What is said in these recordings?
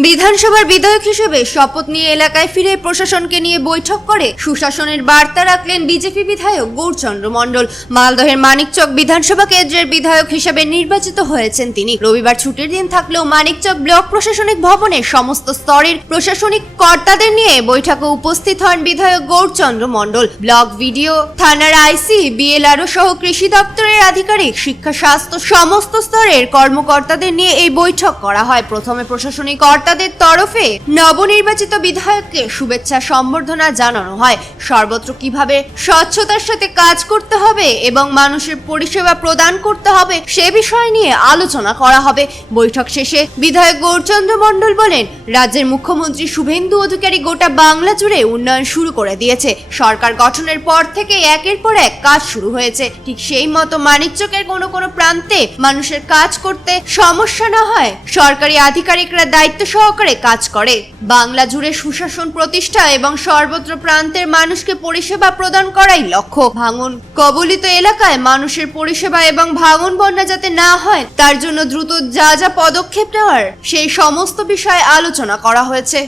বিধানসভার বিধায়ক হিসেবে শপথ নিয়ে এলাকায় ফিরে প্রশাসনকে নিয়ে বৈঠক করে সুশাসনের বার্তা রাখলেন বিজেপি বিধায়ক গৌরচন্দ্র মণ্ডল। মালদহের মানিকচক বিধানসভা কেন্দ্রের বিধায়ক হিসেবে নির্বাচিত হয়েছেন তিনি। রবিবার ছুটির দিন থাকলেও মানিকচক ব্লক প্রশাসনিক ভবনে সমস্ত স্তরের প্রশাসনিক কর্তাদের নিয়ে বৈঠকে উপস্থিত হন বিধায়ক গৌরচন্দ্র মণ্ডল। ব্লক ভিডিও, থানার আইসি, বিএলআরও সহ কৃষি দপ্তরের আধিকারিক, শিক্ষা, স্বাস্থ্য সমস্ত স্তরের কর্মকর্তাদের নিয়ে এই বৈঠক করা হয়। প্রথমে প্রশাসনিক কর্তাদের তরফে নবনির্বাচিত বিধায়ককে শুভেচ্ছা সম্বর্ধনা জানানো হয়। সর্বত্র কিভাবে স্বচ্ছতার সাথে কাজ করতে হবে এবং মানুষের পরিষেবা প্রদান করতে হবে সে বিষয় নিয়ে আলোচনা করা হবে। বৈঠক শেষে বিধায়ক গৌরচন্দ্র মণ্ডল বলেন, রাজ্যের মুখ্যমন্ত্রী শুভেন্দু অধিকারী গোটা বাংলা জুড়ে উন্নয়ন শুরু করে দিয়েছে। সরকার গঠনের পর থেকে একের পর এক কাজ শুরু হয়েছে। ঠিক সেই মতো মানিকচকের কোনো প্রান্তে মানুষের কাজ করতে সমস্যা না হয় সরকারি আধিকারিকরা দায়িত্ব সহকারে কাজ করে। বাংলা জুড়ে সুশাসন প্রতিষ্ঠা এবং সর্বত্র প্রান্তের মানুষকে পরিষেবা প্রদান করাই লক্ষ্য। ভাঙন কবলিত এলাকায় মানুষের পরিষেবা এবং ভাঙন বন্যা যাতে না হয় তার জন্য দ্রুত যা পদক্ষেপ নেওয়ার সেই সমস্ত বিষয়ে আলোচনা করা হয়েছে।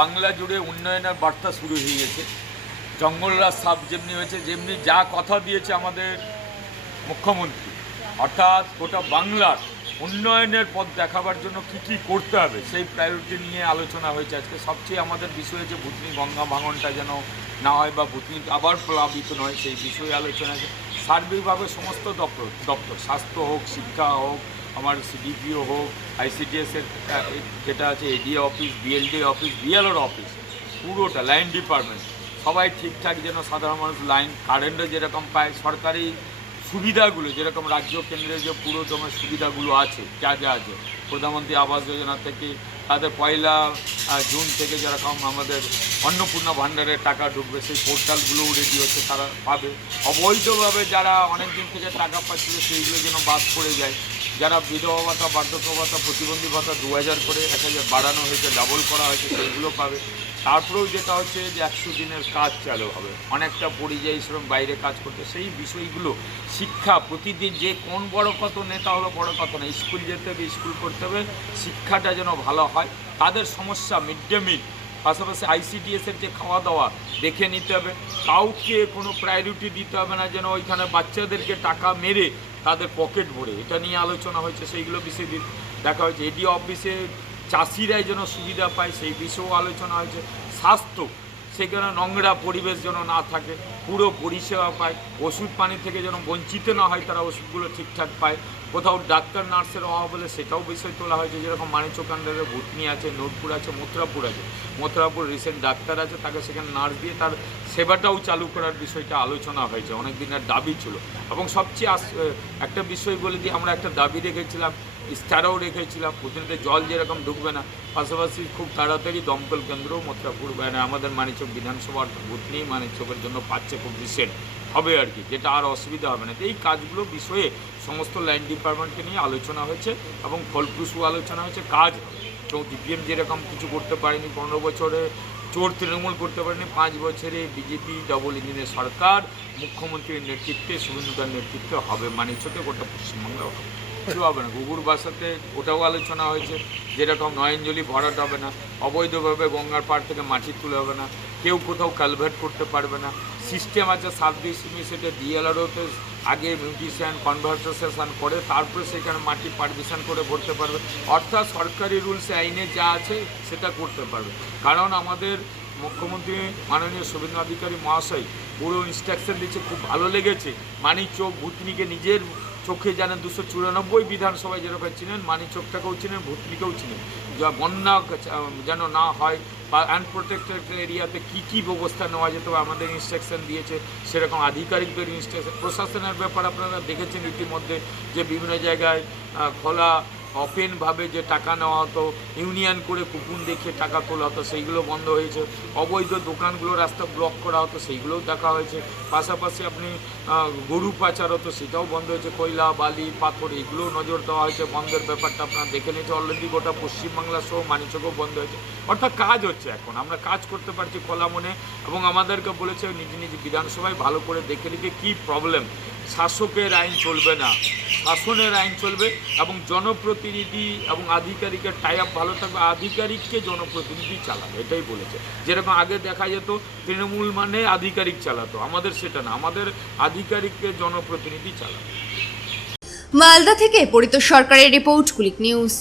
বাংলা জুড়ে উন্নয়নের বার্তা শুরু হয়ে গেছে। জঙ্গলরাজ সাফ যেমনি হয়েছে, যেমনি যা কথা দিয়েছে আমাদের মুখ্যমন্ত্রী, অর্থাৎ গোটা বাংলার উন্নয়নের পথ দেখাবার জন্য কী করতে হবে সেই প্রায়োরিটি নিয়ে আলোচনা হয়েছে। আজকে সবচেয়ে আমাদের বিষয় হচ্ছে ভুতনি গঙ্গা ভাঙনটা যেন না হয় বা ভুতনি আবার প্লাবিত নয়, সেই বিষয়ে আলোচনা আছে। সার্বিকভাবে সমস্ত দপ্তর স্বাস্থ্য হোক, শিক্ষা হোক, আমার সিডিপিও হোক, আইসিডিএসের যেটা আছে এডিএ অফিস, বিএলডি অফিস, বিএলওর অফিস, পুরোটা লাইন ডিপার্টমেন্ট সবাই ঠিকঠাক যেন সাধারণ মানুষ লাইন কারেন্টও যেরকম পায়, সরকারি সুবিধাগুলো যেরকম রাজ্য কেন্দ্রের যে পুরোদম সুবিধাগুলো আছে যা আছে, প্রধানমন্ত্রী আবাস যোজনা থেকে তাদের 1 জুন থেকে যেরকম আমাদের অন্নপূর্ণা ভাণ্ডারের টাকা ঢুকবে সেই পোর্টালগুলোও রেডি হচ্ছে, তারা পাবে। অবৈধভাবে যারা অনেক দিন থেকে টাকা পাচ্ছিল সেইগুলো যেন বাদ পড়ে যায়। যারা বিধবা ভাতা, বার্ধক্য ভাতা, প্রতিবন্ধী ভাতা 2000 করে 1000 বাড়ানো হয়েছে, ডাবল করা হয়েছে, সেইগুলো পাবে। তারপরেও যেটা হচ্ছে যে 100 দিনের কাজ চালু হবে, অনেকটা পরিযায়ী শ্রম বাইরে কাজ করতে, সেই বিষয়গুলো শিক্ষা প্রতিদিন যে কোন বড় কত নেতা হলো বড় কথা না, স্কুল যেতে হবে, স্কুল করতে হবে, শিক্ষাটা যেন ভালো হয়। তাদের সমস্যা মিড ডে মিল, পাশাপাশি আইসিডিএসের যে খাওয়া দাওয়া দেখে নিতে হবে। কাউকে কোনো প্রায়োরিটি দিতে হবে না যেন ওইখানে বাচ্চাদেরকে টাকা মেরে তাদের পকেট ভরে, এটা নিয়ে আলোচনা হয়েছে, সেইগুলো বিষয়ে দেখা হয়েছে। এডি অফিসে চাষিরাই যেন সুবিধা পায় সেই বিষয়েও আলোচনা হয়েছে। স্বাস্থ্য, সেখানে নোংরা পরিবেশ যেন না থাকে, পুরো পরিষেবা পায়, ওষুধ পানি থেকে যেন বঞ্চিত না হয়, তারা ওষুধগুলো ঠিকঠাক পায়। কোথাও ডাক্তার নার্সের অভাব হলে সেটাও বিষয় তোলা হয়েছে, যেরকম মানিকচক আন্ডারে ভুতনি আছে, নোটপুর আছে, মথুরাপুর আছে। মথুরাপুর রিসেন্ট ডাক্তার আছে, তাকে সেখানে নার্স দিয়ে তার সেবাটাও চালু করার বিষয়টা আলোচনা হয়েছে, অনেক দিনের দাবি ছিল। এবং সবচেয়ে একটা বিষয় বলে দিয়ে আমরা একটা দাবি রেখেছিলাম, ইস্তারাও রেখেছিলাম, পুজোতে জল যেরকম ঢুকবে না, পাশাপাশি খুব তাড়াতাড়ি দমকল কেন্দ্র মথুরাপুর আমাদের মানিকচক বিধানসভার ভুতনি মানিকচকের জন্য পাচ্ছে, খুব রিসেন্ট হবে আর কি, যেটা আর অসুবিধা হবে না। এই কাজগুলো বিষয়ে সমস্ত লাইন ডিপার্টমেন্টকে নিয়ে আলোচনা হয়েছে এবং ফলপ্রসূ আলোচনা হয়েছে। কাজ হবে। তো ডিপিএম যেরকম কিছু করতে পারেনি, 15 বছরে চোর তৃণমূল করতে পারেনি, 5 বছরে বিজেপি ডবল ইঞ্জিনের সরকার মুখ্যমন্ত্রীর নেতৃত্বে, শুভেন্দুদার নেতৃত্বে হবে মানিকচকে, গোটা পশ্চিমবাংলা হবে। কিছু হবে না। গুগুর বাসাতে ওটাও আলোচনা হয়েছে, যেরকম নয়নজলি ভরাট হবে না, অবৈধভাবে গঙ্গার পাড় থেকে মাটি তুলে হবে না, কেউ কোথাও কালভার্ট করতে পারবে না। সিস্টেম আছে, সেটা ডিএলআরওতে আগে মিউটিশন কনভার্সেশন করে তারপরে সেখানে মাটি পারমিশন করে ভরতে পারবে। অর্থাৎ সরকারি রুলসে আইনে যা আছে সেটা করতে পারবে। কারণ আমাদের মুখ্যমন্ত্রী মাননীয় শুভেন্দু অধিকারী মহাশয় পুরো ইনস্ট্রাকশন দিচ্ছে, খুব ভালো লেগেছে। মানিকচক ভুতনিকে নিজের চোখে জানেন, 294 বিধানসভায় যেরকম চিনেন, মানিকচকটাকেও চিনেন, ভুতনিকেও চিনেন। যা বন্যা যেন না হয় বা আনপ্রোটেক্টেড এরিয়াতে কী ব্যবস্থা নেওয়া যেত আমাদের ইনস্ট্রাকশন দিয়েছে, সেরকম আধিকারিকদের ইনস্ট্রাকশন। প্রশাসনের ব্যাপার আপনারা দেখেছেন ইতিমধ্যে যে বিভিন্ন জায়গায় খোলা ওপেনভাবে যে টাকা নেওয়া হতো, ইউনিয়ন করে কুপন দেখিয়ে টাকা তোলা হতো, সেইগুলো বন্ধ হয়েছে। অবৈধ দোকানগুলো রাস্তা ব্লক করা হতো, সেইগুলোও দেখা হয়েছে। পাশাপাশি আপনি গরু পাচার হতো, সেটাও বন্ধ হয়েছে। কয়লা, বালি, পাথর এগুলোও নজর দেওয়া হয়েছে, বন্ধের ব্যাপারটা আপনারা দেখে নিয়েছে অলরেডি। গোটা পশ্চিমবাংলা সহ মানিকচকও বন্ধ হয়েছে। অর্থাৎ কাজ হচ্ছে, এখন আমরা কাজ করতে পারছি খোলা মনে। এবং আমাদেরকে বলেছে নিজ নিজ বিধানসভায় ভালো করে দেখে নিতে কী প্রবলেম, শাসকের আইন চলবে না, শাসনের আইন চলবে এবং জনপ্রতিনিধি এবং আধিকারিকের টাই আপ ভালো থাকবে, আধিকারিককে জনপ্রতিনিধি চালাবে, এটাই বলেছে। যেরকম আগে দেখা যেত তৃণমূল মানে আধিকারিক চালাতো, আমাদের সেটা না, আমাদের আধিকারিককে জনপ্রতিনিধি চালাবে। মালদা থেকে পরিতোষ সরকারের রিপোর্ট, কুলিক নিউজ।